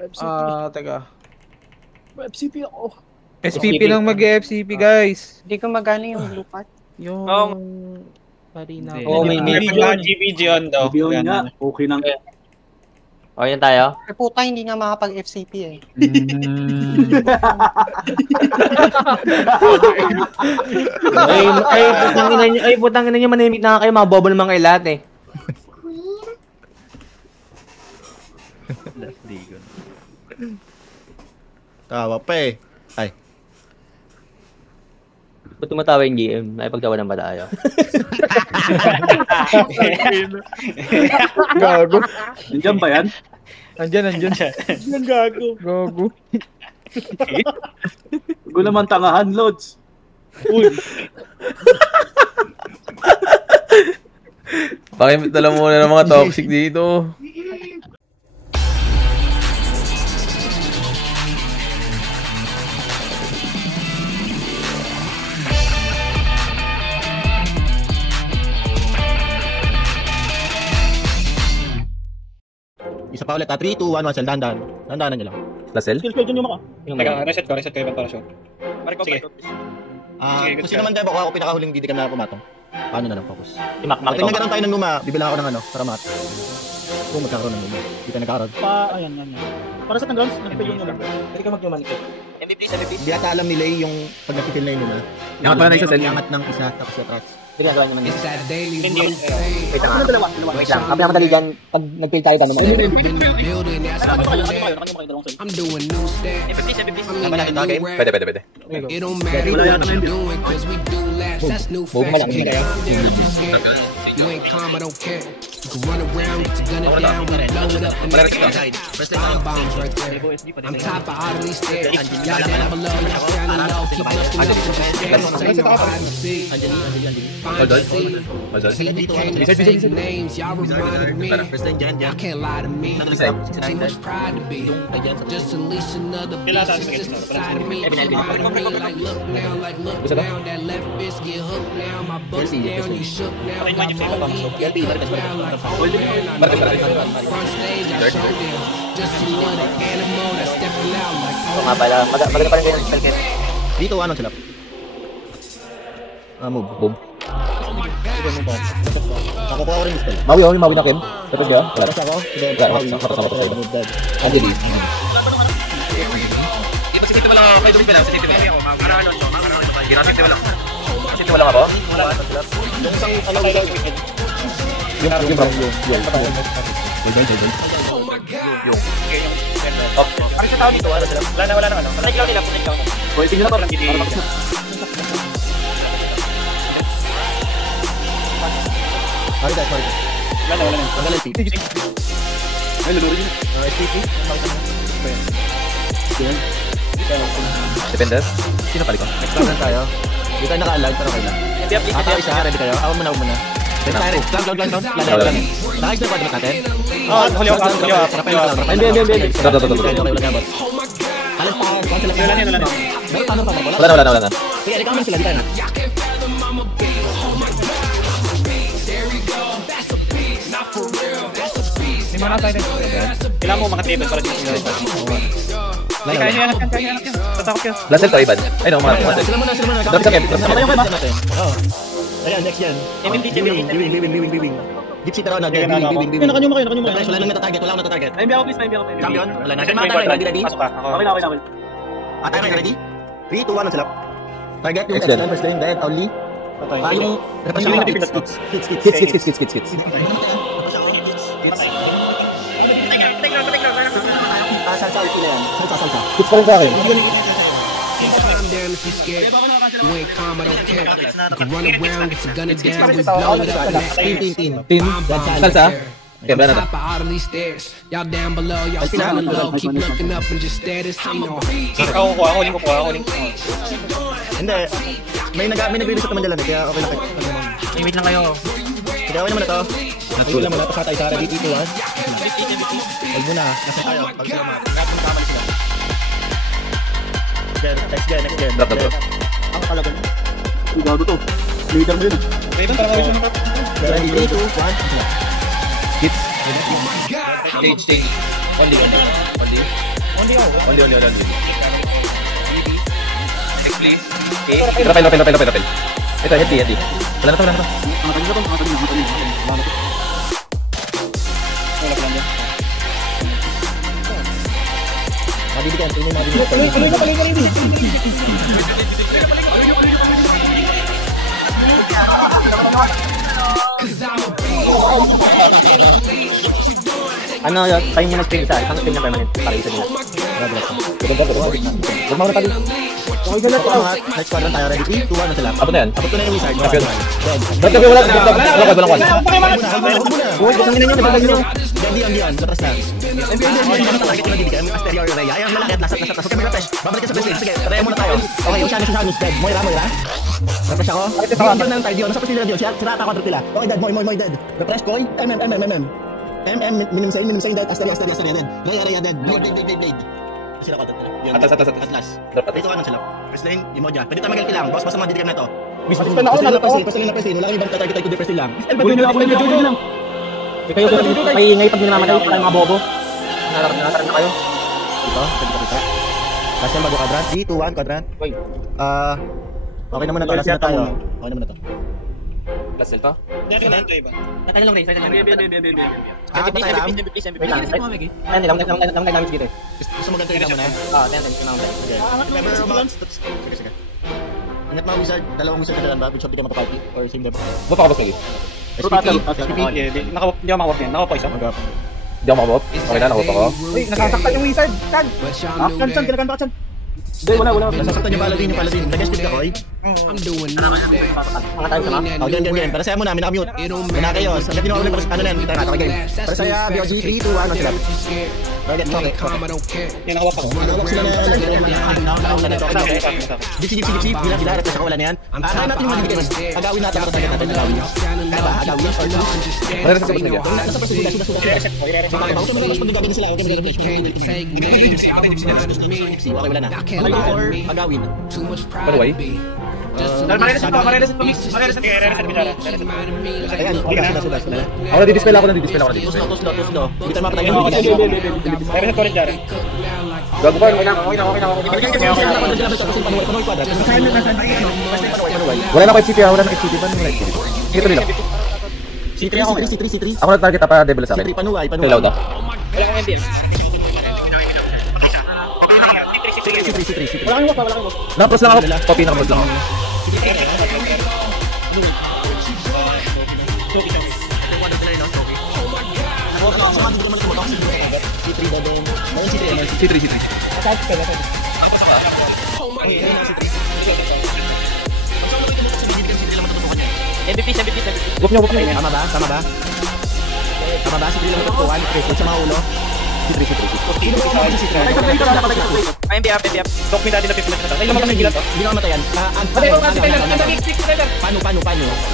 Teka. FCP ako. SPP lang mag-FCP, guys. Hindi ko magana yung blue part. Yung... Marina. Oo, may GBG on daw. Yun nga, okay lang. O, yan tayo. Eh puta, hindi nga makapag-FCP eh. Ay, putang ina nyo, manimik na kayo, mga bobo naman kayo lahat eh. Tawa pa eh. Ay. Ba't tumatawa yung GM? Nakipagtawanan ba tayo? Gago. Nandiyan ba yan? Nandiyan. Ang gago. Gago. Gago naman tangahan, Lods. Uy. Pakimtala muna ng mga toxic dito. Isa pa ulit. 3, 2, 1, 1. Sel, dandan. Dandanan nyo lang. Lasel? Skill spell dyan yung maka. Teka, reset ko yung parachute. Sige. Kung sino man tayo, ako pinakahuling didi ka na pumatong. Paano na lang focus? Imak, Pag nagkaroon tayo ng luma, bibilang ako ng ano, para mat. Kung magkakaroon ng luma. Hindi tayo nagkakaroon. Ayan. Para sa grounds, nag-pay yung luma. Pwede ka mag-luma nito. Hindi ata alam ni Lay yung pag nag-fill na yun luma. Yangat pa na isa, Sel. Yangat ng isa, tapos sa atras. Pinagawa naman yun. Wait lang. Dalawa. Wait lang. Kami naman dali dyan, pag nag-fill tayo dyan naman. I'm doing new stats. Laban natin ito, game? Pwede. It don't matter what I'm doing, cause we do laughs. That's new facts. Calm down if you're scared. You ain't calm, I don't care. You can run around, get your gun it down, we blow it up in the air. Time bombs right there. I'm top of all of these stairs. Y'all down below, y'all standing low, keep looking up at the stairs. Ain't no hide and seek. Find a seat. See, can't say names, y'all reminded me. Y'all can't lie to me. Too much pride to be. Just unleash another bitch just inside of me. Like look now, that left fist get hooked now. My butt's down, you shook now. Got my heat get hooked now like oh man, I know. Front stage, I showed them. Just another animal that's stepping out like Oo nga pala, maganda pa rin kayo ng spell kit. Dito, ano sila? Move. Boom. Nakukuha ko rin yung spell. Mawi na Kim. Tapos kaya? Tapos ako, Andy. Di ba si Tito wala kayo doon pala? Si Tito wala ako. Marano ito. Ginamit Tito wala ako. Si Tito wala ako? Yung isang ano kayo lang yung Yung ano sa tao dito? Ano sila? Wala na ano. Patay lang nila. Pwede nyo na parang hindi. Sorry guys. Wala na. Tanggal yung TP. Ay, lulurin nyo. STP. Depende. Sino pali ko? Next round lang tayo. Hindi tayo naka-alag, pero okay lang. Ata isa, ready kayo? Ako muna. Next tayo rin. Cloud. Nakayos na ba dapat natin? Huli ako. Hindi. Wala na. Sige, ikaw man sila, di tayo na. Kailangan mo mga table para dito. Kaya niya anak yan. Tatakot yan. Lasel to, Ivan. Ay, no, mga lasel. Sila muna. Drop sa Kim. Oo. Ayan, next yan. Bibing. Deep seat raw na. Bibing. Nakanyo mo kayo. Wala nang natatarget. Ay, may ako please. Champion? Wala na. Ready? Okay na. Tayo ready? 3, 2, 1, ang salap. Target yung Excellent. first lane, then only. Yung repasyon Yung na hits. Hits. Salsa ulti na yan. Salsa. Hits pa rin sa akin. calm down if you're scared. You ain't calm, I don't care. You can run around, get your gun it down, we blow it up in the air. Team. Salsa. Okay, On top of all of these stairs. Y'all down below, y'all standing low. Keep looking up and just stare this ain't no. Ako link ko. Hindi. May nag-release naman dyan kaya okay lang kayo. Wait lang kayo. Sige, okay naman na to. Wait lang muna. Tapos tayo sa ready, dito, ha? Huwag muna. Nasa tayo. Pag sila mga. Lahat mo nakamali sila. Next gen. Drop. Ako talaga na. Ang gago to. Leader mo yun. Wait lang, parang mawis na. Ready, 3, 2, 1. Hits. Stage. Only. Only. Please. Rapel. Ito, head. Wala na to. Angatan nyo to. Wala pa lang dyan. Mabibigyan, sino yung mabibigyan? Ano, tayo nyo nag-stream isa. Isang stream na permanent. Para isa nila. Huwag mo na tabi. Okay, ganun po. Next squadron tayo. Ready? 3, 2, 1 na sila. Abot na yan. Abot ko na yung wizard. Champion. Dead. Wala kwan. Uy, gusto nyo na nyo. Diyan. Lapras na. Target ko na bibigyan. Asterior yung Raya. Ang malaki at lasat. Huwag kami refresh. Babalik ka sa press. Sige, tarayan muna tayo. Okay, yung Shanus. Dead. Moira. Refresh ako. Diyan lang tayo. Nasa press nila Dion. Sira ata kontra nila. Okay, dead. Moy, dead. Refresh ko. Minimum sign dead. Asteria dead. Raya dead. Blade. Sila kontra nila. Atas. Atlas. Dito ka sila. First lane, yung Moja. Pwede tayo mag-LT lang. Boss, basta mga didikan na to. Press lane ako. First lane. Wala kang ibang target tayo kundi first lane lang. Join lang. Kayo ingay pag minamatay tayo mga bobo. Nataran na kayo. Dito, pwede ka. Last yan bago quadrant. 3, 2, 1, quadrant. Okay naman na to. Last na tayo. Okay naman na to. Last cell pa? Natanong lang rin. Akit pa tayo, Ram? Wait lang. Ayun, lang namin sige eh. Gusto mo ganito yung muna? Tension na lang. Remember, mga... Sige. Ingat mga wizard. Dalawang wizard na dalan ba? Which of the mapapalpi? Or same level? Bupa ka ba lagi? Hindi ako makawap yan. Nakawap isa. Hindi ako makabot. Okay na, nakuha ko. Uy, nasasaktan yung wizard. Kan. Chan, kailangan ba ka, Chan? Hindi, wala. Nasasaktan yung paladin. Nag-speed ka, Koy. I'm doing no steps. Mga tayo sama. Ganyan. Para sa'yo muna, minaka-mute. Wala kayo. Hanggang ginawa ko na ano na yan. Tara, okay game. Para sa'yo, BOG 3, 2, 1, no sila. Okay. Yung nakawap ako. Nakawak sila na Gipsi. Bila, repress ako, wala na yan. Kaya natin yung magiging agawin natin. Kaya ba? Agawin or no? Wala na sa tapos nila. Nasa pa sila. Gusto mo mas pag-gagawin sila. Take names, y'all reminding me. Okay, wala na. Agawin. Too much By the way, pride. Marireset ko. Rereset bicara. Ayan, sila. ako na-dispel ako dito. Tuslo. Bitan mapa tayo. Rereset ko rin dyan. Gago pa. Wala na ko HCT ha. Wala na HCT. Paano wala HCT? Ito nila. C3. Ako na-target pa devil sa akin. C3, panuway. Hello daw. Walang MDS. Wala kang walk. Nakapros lang ako. Copy nakapros lang ako. C3. MVP. Whoop nyo. Tama ba? C3 lang matutuan. Sa mga ulo. MBF. Dok me dati na pipila na. Ay, naman kami gilat to. Hindi ka mamatayan. Paano?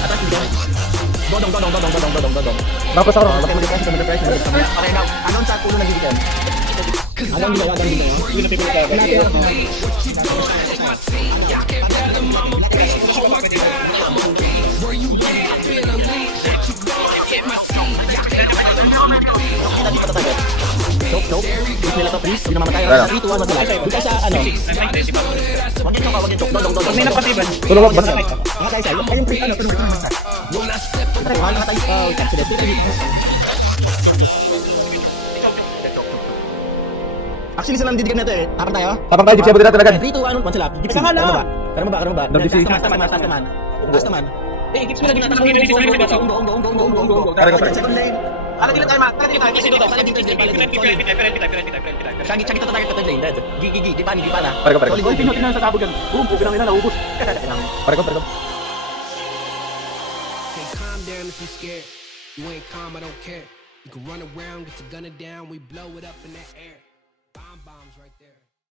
Atas dito. Dodong. Nakapros ako. Okay, now. Anong sa ulo nagiging? Hanggang dito. Hindi na pipila talaga. Nope. Gusto nila to, please. Hindi na mamatay. 3, 2, 1, matulay. Buka sa ano? Wag yung chok. Dodong. May napatiban. Tulog ba? Nakatay sa'yo. Ayun, please. Ano? Tulog. Nakatay. Actually, sila nandidigan natin eh. Tapang tayo? Tapang tayo, Gypsy. Abot natin agad. 3, 2, 1, one sila. Gypsy. Saka na. Karam ba? Gypsy. Taas naman. Eh, gips mo na dito. Second lane. Para dito tayo, Kasi dito. Shaggy to target lane. Dead. Gigi. Di pa na. Pare ko. Uy, pinutin na sa sabog yan. Boom, pupi lang nila, naubos. Pare ko. Okay, calm down if you're scared. You ain't calm, I don't care. You can run around, get your gun down, we blow it up in the air. Bombs right there.